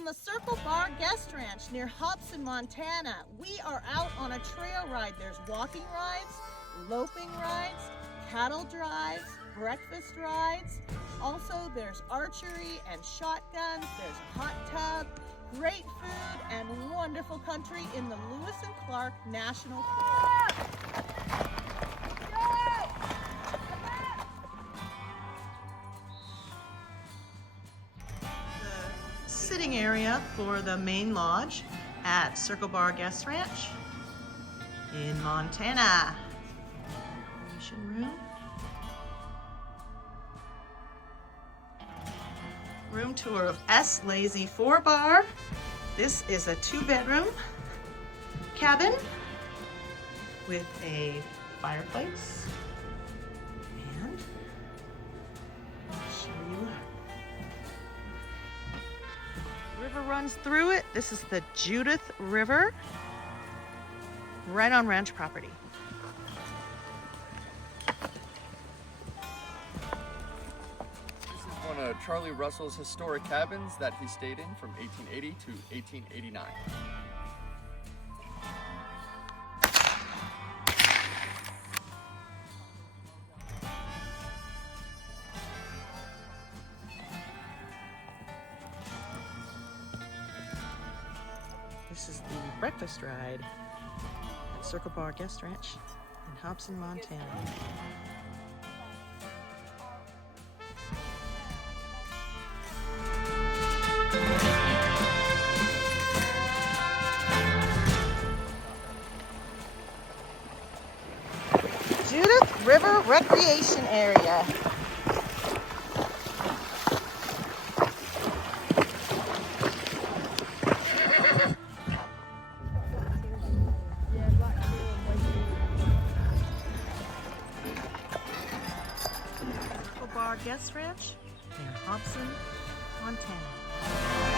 from the Circle Bar Guest Ranch near Hobson, Montana. We are out on a trail ride. There's walking rides, loping rides, cattle drives, breakfast rides. Also, there's archery and shotguns. There's a hot tub, great food, and wonderful country in the Lewis and Clark National Forest. Sitting area for the main lodge at Circle Bar Guest Ranch in Montana. Room. Room tour of S Lazy 4-Bar. This is a 2-bedroom cabin with a fireplace. And I'll show you. River runs through it. This is the Judith River, right on ranch property. This is one of Charlie Russell's historic cabins that he stayed in from 1880 to 1889. This is the breakfast ride at Circle Bar Guest Ranch in Hobson, Montana. Judith River Recreation Area. Guest Ranch near Hobson, Montana.